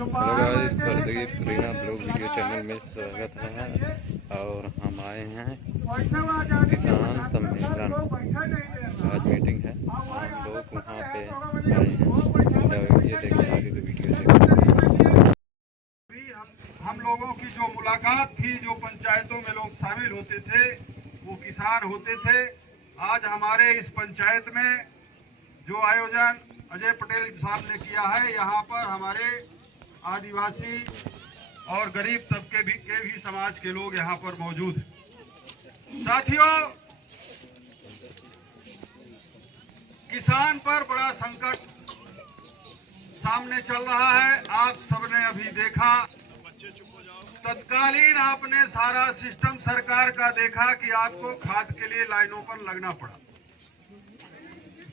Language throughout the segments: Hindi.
Hello guys, Pradeep Reena blog video channel में स्वागत है। और हम आए हैं किसान सम्मेलन, आज मीटिंग है। हम लोग वहाँ पे आए हैं। ये देखिए, आगे की वीडियो देखिए। हम लोगों की जो मुलाकात थी, जो पंचायतों में लोग शामिल होते थे, वो किसान होते थे। आज हमारे इस पंचायत में जो आयोजन अजय पटेल साहब ने किया है, यहाँ पर हमारे आदिवासी और गरीब तबके के भी समाज के लोग यहाँ पर मौजूद हैं। साथियों, किसान पर बड़ा संकट सामने चल रहा है। आप सबने अभी देखा, तत्कालीन आपने सारा सिस्टम सरकार का देखा कि आपको खाद के लिए लाइनों पर लगना पड़ा।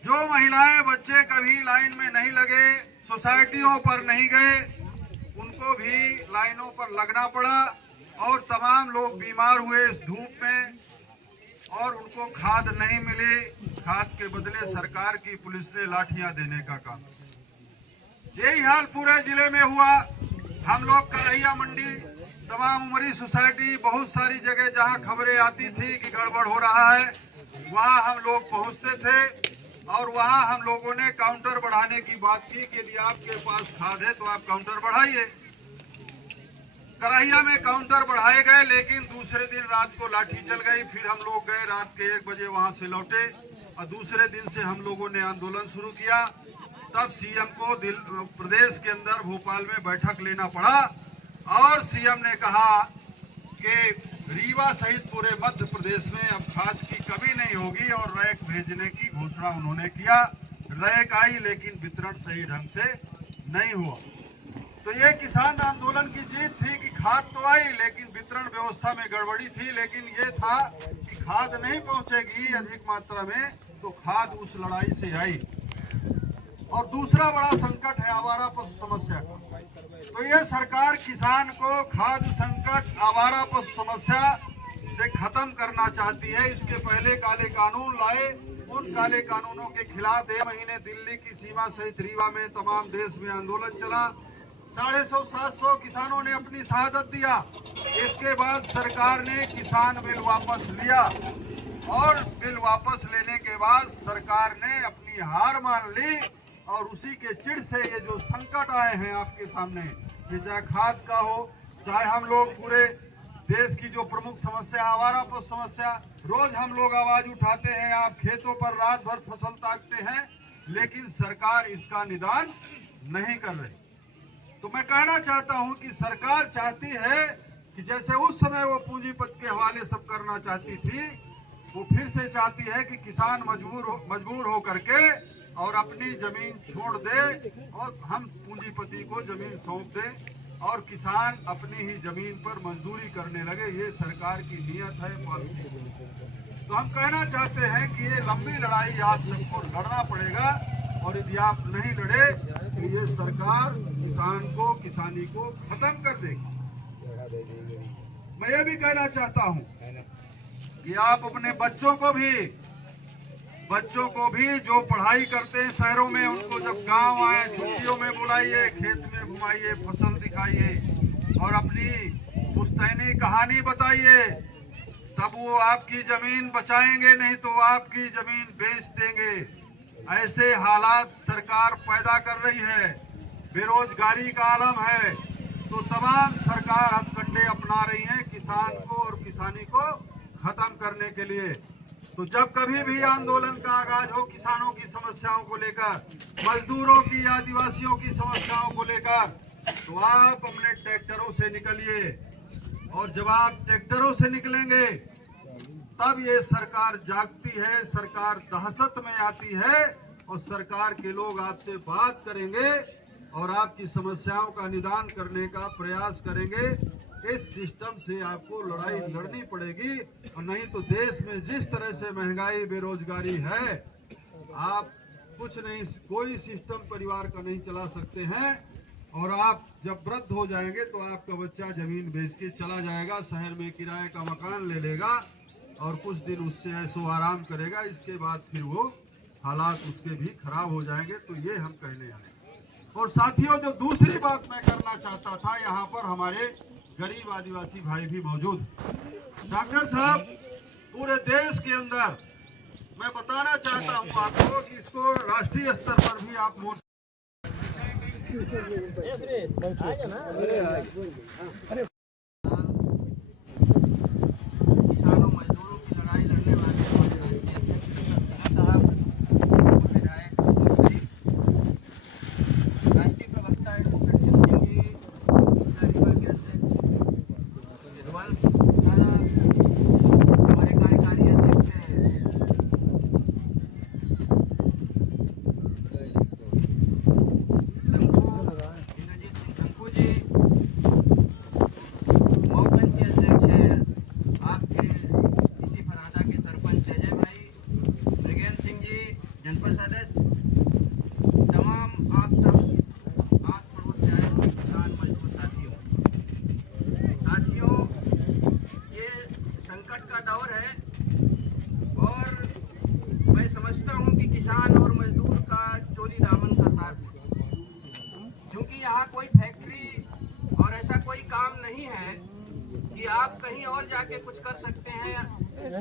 जो महिलाएं बच्चे कभी लाइन में नहीं लगे, सोसाइटियों पर नहीं गए, उनको भी लाइनों पर लगना पड़ा। और तमाम लोग बीमार हुए इस धूप में, और उनको खाद नहीं मिली। खाद के बदले सरकार की पुलिस ने लाठियां देने का काम। यही हाल पूरे जिले में हुआ। हम लोग करहिया मंडी, तमाम उमरी सोसाइटी, बहुत सारी जगह जहां खबरें आती थी कि गड़बड़ हो रहा है, वहां हम लोग पहुंचते थे। और वहां हम लोगों ने काउंटर बढ़ाने की बात की कि यदि आपके पास खाद है तो आप काउंटर बढ़ाइए। करहिया में काउंटर बढ़ाए गए, लेकिन दूसरे दिन रात को लाठी चल गई। फिर हम लोग गए, रात के 1 बजे वहां से लौटे, और दूसरे दिन से हम लोगों ने आंदोलन शुरू किया। तब सीएम को प्रदेश के अंदर भोपाल में बैठक लेना पड़ा, और सीएम ने कहा कि रीवा सहित पूरे मध्य प्रदेश में अब खाद की कमी नहीं होगी, और रैक भेजने की घोषणा उन्होंने किया। रैक आई, लेकिन वितरण सही ढंग से नहीं हुआ। तो ये किसान आंदोलन की जीत थी कि खाद तो आई, लेकिन वितरण व्यवस्था में गड़बड़ी थी। लेकिन ये था कि खाद नहीं पहुंचेगी अधिक मात्रा में, तो खाद उस लड़ाई से आई। और दूसरा बड़ा संकट है आवारा पशु समस्या का। तो ये सरकार किसान को खाद्य संकट, आवारा पशु समस्या से खत्म करना चाहती है। इसके पहले काले कानून लाए, उन काले कानूनों के खिलाफ 1 महीने दिल्ली की सीमा सहित रीवा में तमाम देश में आंदोलन चला। 750 किसानों ने अपनी शहादत दिया। इसके बाद सरकार ने किसान बिल वापस लिया, और बिल वापस लेने के बाद सरकार ने अपनी हार मान ली। और उसी के चिढ़ से ये जो संकट आए हैं आपके सामने, ये चाहे खाद का हो, चाहे हम लोग पूरे देश की जो प्रमुख समस्या आवारा पशु समस्या, रोज हम लोग आवाज उठाते हैं। आप खेतों पर रात भर फसल ताकते हैं, लेकिन सरकार इसका निदान नहीं कर रही। तो मैं कहना चाहता हूं कि सरकार चाहती है कि जैसे उस समय वो पूंजीपति के हवाले सब करना चाहती थी, वो फिर से चाहती है कि किसान मजबूर हो करके और अपनी जमीन छोड़ दे, और हम पूंजीपति को जमीन सौंप दें, और किसान अपनी ही जमीन पर मजदूरी करने लगे। ये सरकार की नीयत है, पॉलिसी। तो हम कहना चाहते हैं कि ये लंबी लड़ाई आप सबको लड़ना पड़ेगा, और यदि आप नहीं लड़े तो ये सरकार किसान को, किसानी को खत्म कर देगी। मैं ये भी कहना चाहता हूँ कि आप अपने बच्चों को भी जो पढ़ाई करते हैं शहरों में, उनको जब गांव आए, छुट्टियों में बुलाइए, खेत में घुमाइए, फसल दिखाइए, और अपनी पुश्तैनी कहानी बताइए। तब वो आपकी जमीन बचाएंगे, नहीं तो वो आपकी जमीन बेच देंगे। ऐसे हालात सरकार पैदा कर रही है। बेरोजगारी का आलम है, तो तमाम सरकार हथकंडे अपना रही है किसान को और किसानी को खत्म करने के लिए। तो जब कभी भी आंदोलन का आगाज हो किसानों की समस्याओं को लेकर, मजदूरों की, आदिवासियों की समस्याओं को लेकर, तो आप अपने ट्रैक्टरों से निकलिए। और जब आप ट्रैक्टरों से निकलेंगे, तब ये सरकार जागती है, सरकार दहशत में आती है, और सरकार के लोग आपसे बात करेंगे और आपकी समस्याओं का निदान करने का प्रयास करेंगे। इस सिस्टम से आपको लड़ाई लड़नी पड़ेगी, और नहीं तो देश में जिस तरह से महंगाई, बेरोजगारी है, आप कुछ नहीं, कोई सिस्टम परिवार का नहीं चला सकते हैं। और आप जब वृद्ध हो जाएंगे तो आपका बच्चा जमीन बेच के चला जाएगा, शहर में किराए का मकान ले लेगा, और कुछ दिन उससे ऐसो आराम करेगा। इसके बाद फिर वो हालात उसके भी खराब हो जाएंगे। तो ये हम कहने आए। और साथियों, जो दूसरी बात मैं करना चाहता था, यहाँ पर हमारे गरीब आदिवासी भाई भी मौजूद। डॉक्टर साहब, पूरे देश के अंदर मैं बताना चाहता हूँ आपको कि इसको राष्ट्रीय स्तर पर भी आप मोर्चा किसानों मजदूरों की लड़ाई लड़ने वाले हमारे राष्ट्रीय प्रवक्ता एडवोकेट सिंह जी, विधानसभा के अध्यक्ष यदुवंश दादा, हमारे कार्यकारी अध्यक्ष इंद्रजीत सिंह शंकू जी, मऊगंज के अध्यक्ष आपके इसी फरहादा के सरपंच अजय भाई, मृगेंद्र सिंह जी, जनपद सदस्य, तमाम आप सब आस पड़ोस से आए हुए किसान मजदूर साथियों, ये संकट का दौर है और मैं समझता हूँ कि किसान और मजदूर का चोली दामन का साथ है, क्योंकि यहाँ कोई फैक्ट्री और ऐसा कोई काम नहीं है कि आप कहीं और जाके कुछ कर सकते हैं।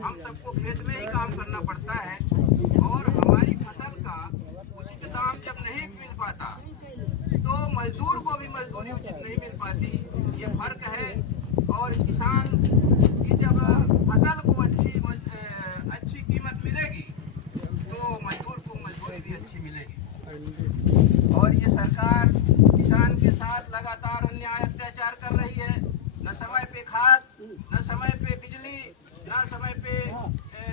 हम सबको खेत में ही काम करना पड़ता है और हमारी फसल का उचित दाम जब नहीं मिल पाता तो मजदूर को भी मजदूरी उचित नहीं मिल पाती। ये फर्क है। और किसान की जब फसल को अच्छी कीमत मिलेगी तो मजदूर को मजदूरी भी अच्छी मिलेगी। और ये सरकार किसान के साथ लगातार अन्याय अत्याचार कर रही है। न समय पे खाद, न समय पे बिजली, न समय पे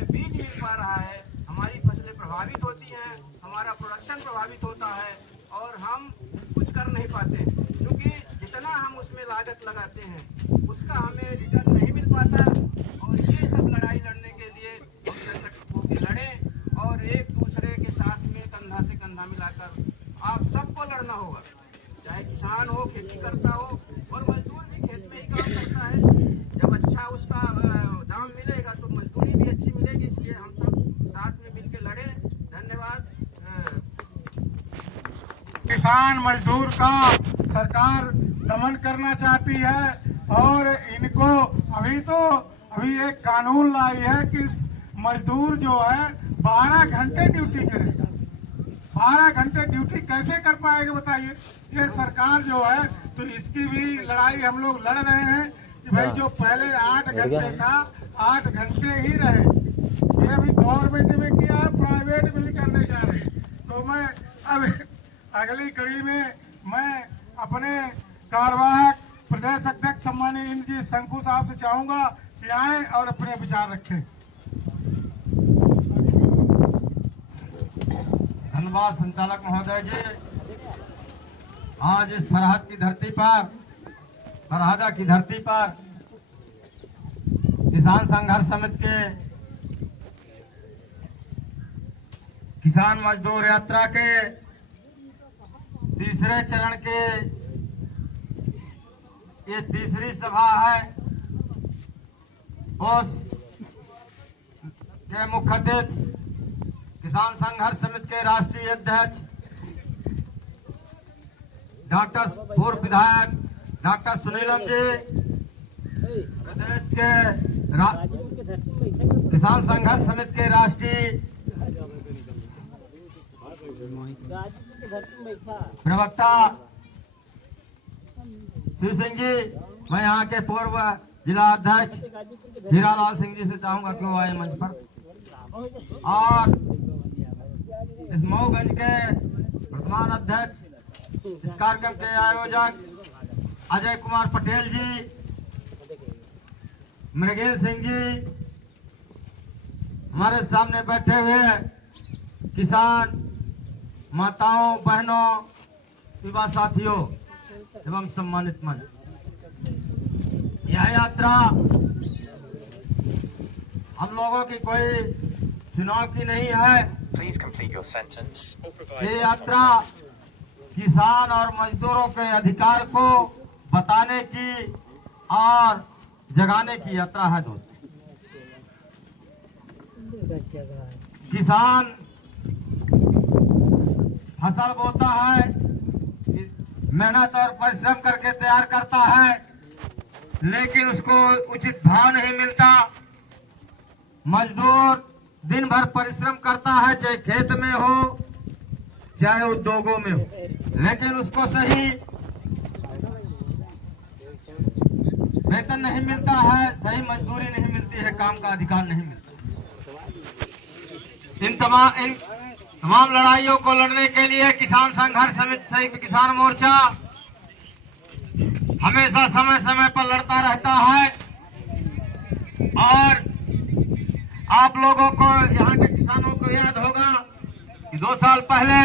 बीज मिल पा रहा है। हमारी फसलें प्रभावित होती हैं, हमारा प्रोडक्शन प्रभावित होता है और हम कुछ कर नहीं पाते, क्योंकि जितना हम उसमें लागत लगाते हैं उसका हमें रिटर्न नहीं मिल पाता। और ये सब लड़ाई लड़ने के लिए हम संगठित होकर लड़ें और एक दूसरे के साथ में कंधा से कंधा मिलाकर आप सबको लड़ना होगा। चाहे किसान हो, खेती करता हो, और मजदूर भी खेत में ही काम करता है। जब अच्छा उसका दाम मिलेगा तो मजदूरी भी अच्छी मिलेगी। इसलिए हम सब साथ में मिलकर लड़े। धन्यवाद। किसान मजदूर का सरकार दमन करना चाहती है और इनको अभी एक कानून लाई है कि मजदूर जो है 12 घंटे ड्यूटी करेगा। 12 घंटे ड्यूटी कैसे कर पाएगा बताइए। ये सरकार जो है तो इसकी भी लड़ाई हम लोग लड़ रहे हैं कि भाई जो पहले 8 घंटे था 8 घंटे ही रहे। ये अभी गवर्नमेंट में किया है, प्राइवेट में भी करने जा रहे हैं। तो मैं अब अगली कड़ी में मैं अपने कार्यवाहक प्रदेश अध्यक्ष सम्मानीय इंद्रजीत शंकू साहब से चाहूंगा कि आए और अपने विचार रखें। धन्यवाद संचालक महोदय जी। आज इस फरहद की धरती पर, फरहादा की धरती पर किसान संघर्ष समिति के किसान मजदूर यात्रा के तीसरे चरण के ये तीसरी सभा है। उस के मुख्य अतिथि किसान संघर्ष समिति के राष्ट्रीय अध्यक्ष डॉक्टर पूर्व विधायक डॉक्टर सुनीलम जी, प्रदेश के किसान संघर्ष समिति के राष्ट्रीय प्रवक्ता शिव सिंह जी, मैं यहाँ के पूर्व जिला अध्यक्ष हीरालाल सिंह जी से चाहूंगा कि वो आए मंच पर, और इस मऊगंज के वर्तमान अध्यक्ष, इस कार्यक्रम के आयोजक अजय कुमार पटेल जी, मृगेंद्र सिंह जी, हमारे सामने बैठे हुए किसान माताओं, बहनों, युवा साथियों एवं सम्मानित मंच। यह यात्रा हम लोगों की कोई चुनाव की नहीं है। ये यात्रा किसान और मजदूरों के अधिकार को बताने की और जगाने की यात्रा है दोस्तों। किसान फसल बोता है, मेहनत और परिश्रम करके तैयार करता है, लेकिन उसको उचित भाव नहीं मिलता। मजदूर दिन भर परिश्रम करता है, चाहे खेत में हो चाहे उद्योगों में हो, लेकिन उसको सही वेतन नहीं मिलता है, सही मजदूरी नहीं मिलती है, काम का अधिकार नहीं मिलता। इन तमाम लड़ाइयों को लड़ने के लिए किसान संघर्ष समिति संयुक्त किसान मोर्चा हमेशा समय समय पर लड़ता रहता है। और आप लोगों को, यहाँ के किसानों को याद होगा कि 2 साल पहले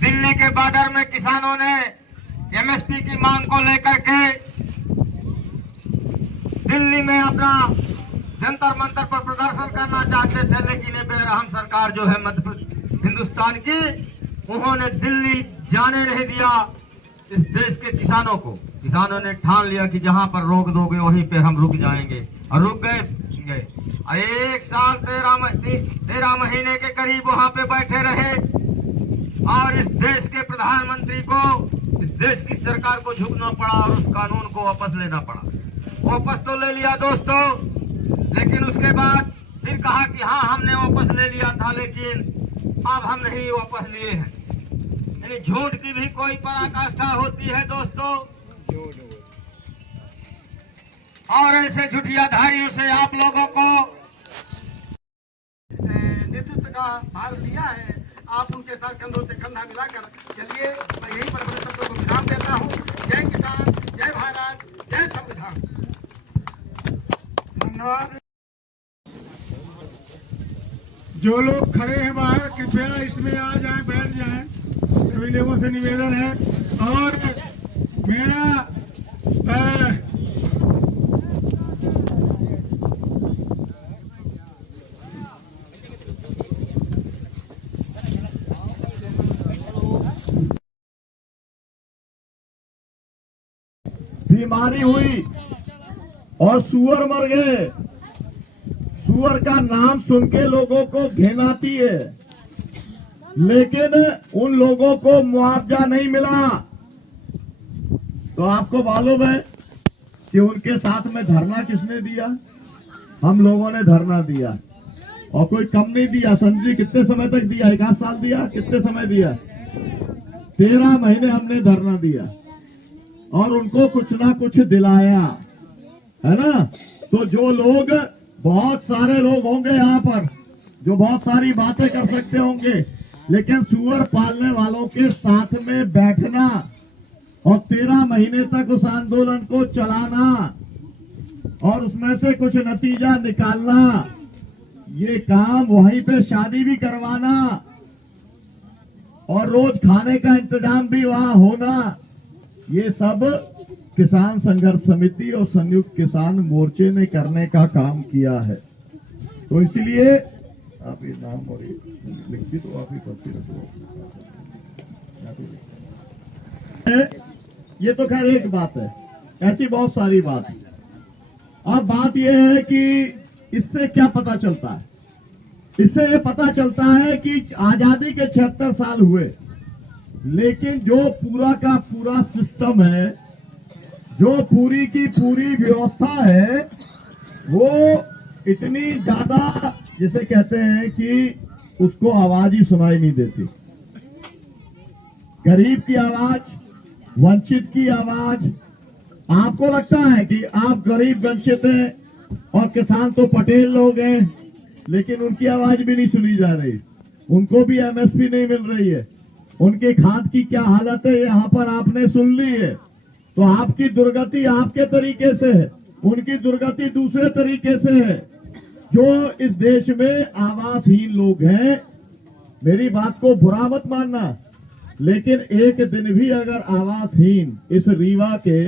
दिल्ली के बॉर्डर में किसानों ने एमएसपी की मांग को लेकर के दिल्ली में अपना जंतर मंतर पर प्रदर्शन करना चाहते थे, लेकिन ये बेरहम सरकार जो है हिंदुस्तान की, उन्होंने दिल्ली जाने नहीं दिया इस देश के किसानों को। किसानों ने ठान लिया कि जहां पर रोक दोगे वहीं पे हम रुक जाएंगे, और रुक गए। 1 साल 13 महीने के करीब वहां पे बैठे रहे, और इस देश के प्रधानमंत्री को, इस देश की सरकार को झुकना पड़ा और उस कानून को वापस लेना पड़ा। वापस तो ले लिया दोस्तों, लेकिन उसके बाद फिर कहा कि हाँ हमने वापस ले लिया था, लेकिन अब हम नहीं वापस लिए हैं। यानी झूठ की भी कोई पराकाष्ठा होती है दोस्तों, और ऐसे झूठियाधारियों से आप लोगों को नेतृत्व का भार लिया है। आप उनके साथ कंधों से कंधा मिलाकर चलिए। मैं यही पर अपने शब्दों को विराम देता हूँ। जय किसान, जय भारत, जय संविधान। धन्यवाद। जो लोग खड़े हैं बाहर, कृपया इसमें आ जाएं, बैठ जाएं। सभी लोगों से निवेदन है। और मेरा बीमारी हुई और सुअर मर गए। सुअर का नाम सुन के लोगों को घिन आती है, लेकिन उन लोगों को मुआवजा नहीं मिला। तो आपको मालूम है कि उनके साथ में धरना किसने दिया? हम लोगों ने धरना दिया, और कोई कम नहीं दिया। संजय कितने समय तक दिया? 1 आध साल दिया? कितने समय दिया? 13 महीने हमने धरना दिया, और उनको कुछ ना कुछ दिलाया, है ना। तो जो लोग, बहुत सारे लोग होंगे यहाँ पर जो बहुत सारी बातें कर सकते होंगे, लेकिन सुअर पालने वालों के साथ में बैठना और 13 महीने तक उस आंदोलन को चलाना और उसमें से कुछ नतीजा निकालना, ये काम, वहीं पे शादी भी करवाना और रोज खाने का इंतजाम भी वहां होना, ये सब किसान संघर्ष समिति और संयुक्त किसान मोर्चे ने करने का काम किया है। तो इसलिए आप ये नाम और लिखती तो आप ही करती रखो। ये तो खैर एक बात है, ऐसी बहुत सारी बात है। अब बात यह है कि इससे क्या पता चलता है? इससे ये पता चलता है कि आजादी के 76 साल हुए, लेकिन जो पूरा का पूरा सिस्टम है, जो पूरी की पूरी व्यवस्था है, वो इतनी ज्यादा, जिसे कहते हैं कि उसको आवाज ही सुनाई नहीं देती। गरीब की आवाज, वंचित की आवाज, आपको लगता है कि आप गरीब वंचित हैं और किसान तो पटेल लोग हैं, लेकिन उनकी आवाज भी नहीं सुनी जा रही। उनको भी एमएसपी नहीं मिल रही है। उनके खाद की क्या हालत है यहाँ पर आपने सुन ली है। तो आपकी दुर्गति आपके तरीके से है, उनकी दुर्गति दूसरे तरीके से है। जो इस देश में आवासहीन लोग हैं, मेरी बात को बुरा मत मानना, लेकिन एक दिन भी अगर आवासहीन इस रीवा के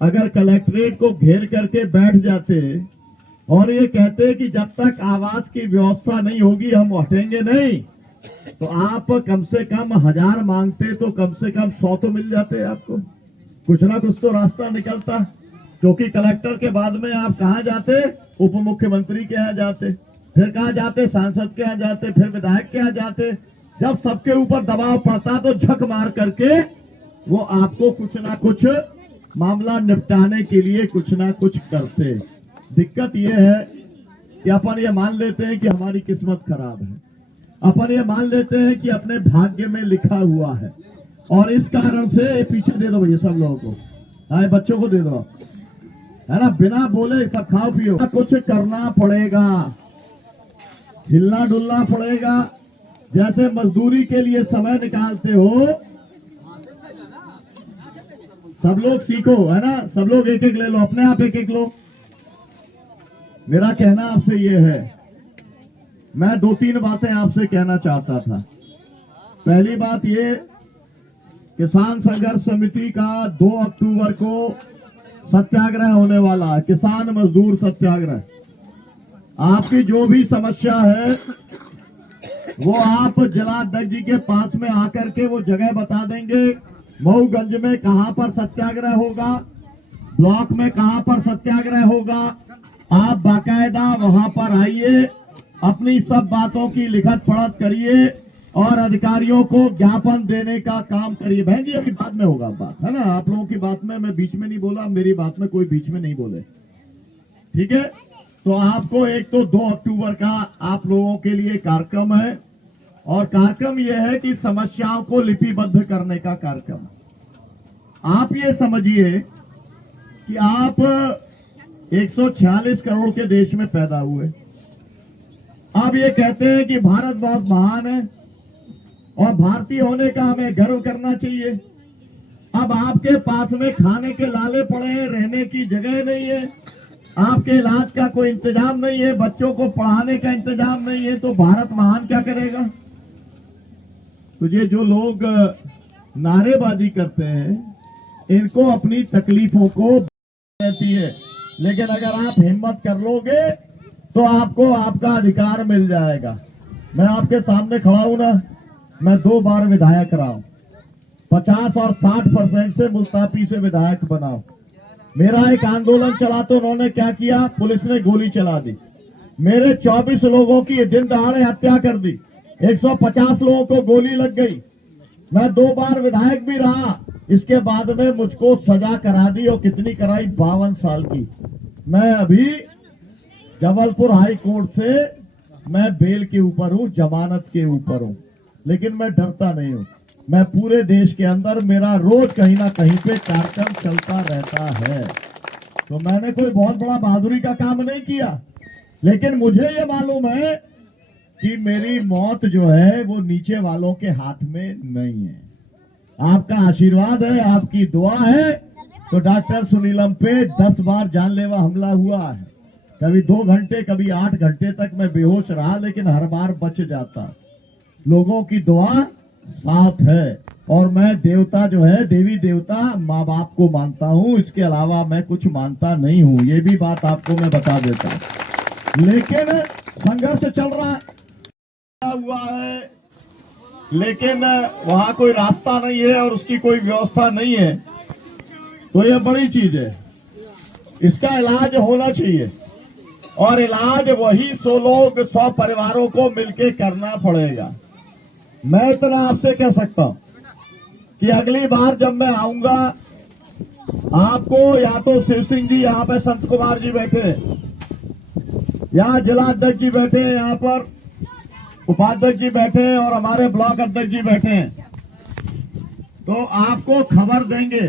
अगर कलेक्ट्रेट को घेर करके बैठ जाते और ये कहते कि जब तक आवास की व्यवस्था नहीं होगी हम हटेंगे नहीं, तो आप कम से कम 1000 मांगते तो कम से कम 100 तो मिल जाते आपको। कुछ ना कुछ तो रास्ता निकलता, क्योंकि कलेक्टर के बाद में आप कहाँ जाते? उप मुख्यमंत्री के यहाँ जाते, फिर कहाँ जाते? सांसद के यहाँ जाते, फिर विधायक के यहाँ जाते, जब सबके ऊपर दबाव पड़ता तो झक मार करके वो आपको कुछ ना कुछ मामला निपटाने के लिए कुछ ना कुछ करते। दिक्कत ये है कि अपन ये मान लेते हैं कि हमारी किस्मत खराब है, अपन ये मान लेते हैं कि अपने भाग्य में लिखा हुआ है, और इस कारण से पीछे दे दो भैया सब लोगों को, आए बच्चों को दे दो, है ना, बिना बोले सब खाओ पियो। कुछ करना पड़ेगा, हिलना डुलना पड़ेगा। जैसे मजदूरी के लिए समय निकालते हो, सब लोग सीखो, है ना, सब लोग एक एक ले लो, अपने आप एक एक लो। मेरा कहना आपसे ये है, मैं 2-3 बातें आपसे कहना चाहता था। पहली बात ये, किसान संघर्ष समिति का 2 अक्टूबर को सत्याग्रह होने वाला है, किसान मजदूर सत्याग्रह। आपकी जो भी समस्या है वो आप जिलाध्यक्ष जी के पास में आकर के वो जगह बता देंगे। मऊगंज में कहां पर सत्याग्रह होगा, ब्लॉक में कहां पर सत्याग्रह होगा, आप बाकायदा वहां पर आइए, अपनी सब बातों की लिखत पढ़त करिए और अधिकारियों को ज्ञापन देने का काम करिए। बहन जी अभी बाद में होगा बात, है ना, आप लोगों की बात में मैं बीच में नहीं बोला, मेरी बात में कोई बीच में नहीं बोले, ठीक है। तो आपको एक तो 2 अक्टूबर का आप लोगों के लिए कार्यक्रम है, और कार्यक्रम यह है कि समस्याओं को लिपिबद्ध करने का कार्यक्रम। आप ये समझिए कि आप 146 करोड़ के देश में पैदा हुए, आप ये कहते हैं कि भारत बहुत महान है और भारतीय होने का हमें गर्व करना चाहिए। अब आपके पास में खाने के लाले पड़े हैं, रहने की जगह नहीं है, आपके इलाज का कोई इंतजाम नहीं है, बच्चों को पढ़ाने का इंतजाम नहीं है, तो भारत महान क्या करेगा? तो ये जो लोग नारेबाजी करते हैं, इनको अपनी तकलीफों को रहती है, लेकिन अगर आप हिम्मत कर लोगे तो आपको आपका अधिकार मिल जाएगा। मैं आपके सामने खड़ा हूं ना, मैं 2 बार विधायक रहा हूं, 50 और 60% से मुल्तापी से विधायक बना हूं। मेरा एक आंदोलन चला तो उन्होंने क्या किया, पुलिस ने गोली चला दी, मेरे 24 लोगों की दिन दहाड़े हत्या कर दी, 150 लोगों को गोली लग गई। मैं 2 बार विधायक भी रहा, इसके बाद में मुझको सजा करा दी, और कितनी कराई, 52 साल की। मैं अभी जबलपुर हाई कोर्ट से मैं बेल के ऊपर हूं, जमानत के ऊपर हूं, लेकिन मैं डरता नहीं हूं। मैं पूरे देश के अंदर मेरा रोज कहीं ना कहीं पे कार्यक्रम चलता रहता है। तो मैंने कोई बहुत बड़ा बहादुरी का काम नहीं किया, लेकिन मुझे ये मालूम है कि मेरी मौत जो है वो नीचे वालों के हाथ में नहीं है। आपका आशीर्वाद है, आपकी दुआ है, तो डॉक्टर सुनीलम पे 10 बार जानलेवा हमला हुआ है, कभी 2 घंटे कभी 8 घंटे तक मैं बेहोश रहा, लेकिन हर बार बच जाता। लोगों की दुआ साथ है, और मैं देवता जो है, देवी देवता माँ बाप को मानता हूँ, इसके अलावा मैं कुछ मानता नहीं हूँ, ये भी बात आपको मैं बता देता हूँ। लेकिन संघर्ष चल रहा हुआ है, लेकिन वहां कोई रास्ता नहीं है और उसकी कोई व्यवस्था नहीं है, तो ये बड़ी चीज है। इसका इलाज होना चाहिए, और इलाज वही 100 लोग 100 परिवारों को मिलके करना पड़ेगा। मैं इतना आपसे कह सकता हूं कि अगली बार जब मैं आऊंगा, आपको या तो शिव सिंह जी, यहाँ पे संत कुमार जी बैठे हैं, यहाँ जिला अध्यक्ष जी बैठे हैं, यहाँ पर उपाध्यक्ष जी बैठे हैं, और हमारे ब्लॉक अध्यक्ष जी बैठे हैं, तो आपको खबर देंगे,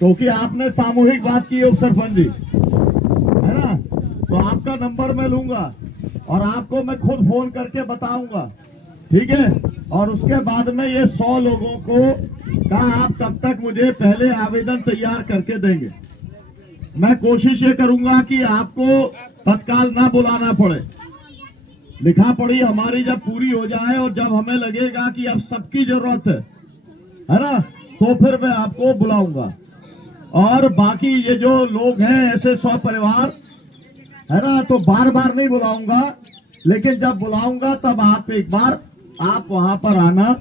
क्योंकि आपने सामूहिक बात की है उप सरपंच जी, है ना, तो आपका नंबर मैं लूंगा और आपको मैं खुद फोन करके बताऊंगा, ठीक है। और उसके बाद में ये 100 लोगों को कहा आप कब तक मुझे पहले आवेदन तैयार करके देंगे। मैं कोशिश ये करूंगा कि आपको तत्काल ना बुलाना पड़े, लिखा पढ़ी हमारी जब पूरी हो जाए और जब हमें लगेगा कि अब सबकी जरूरत है ना, तो फिर मैं आपको बुलाऊंगा। और बाकी ये जो लोग हैं ऐसे 100 परिवार, है ना, तो बार बार नहीं बुलाऊंगा, लेकिन जब बुलाऊंगा तब आप एक बार आप वहां पर आना,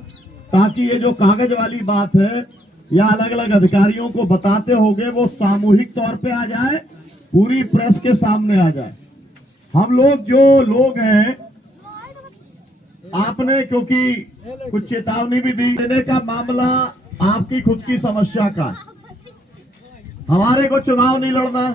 ताकि ये जो कागज वाली बात है या अलग अलग अधिकारियों को बताते होंगे वो सामूहिक तौर पे आ जाए, पूरी प्रेस के सामने आ जाए। हम लोग जो लोग हैं, आपने क्योंकि कुछ चेतावनी भी दी, देने का मामला आपकी खुद की समस्या का, हमारे को चुनाव नहीं लड़ना,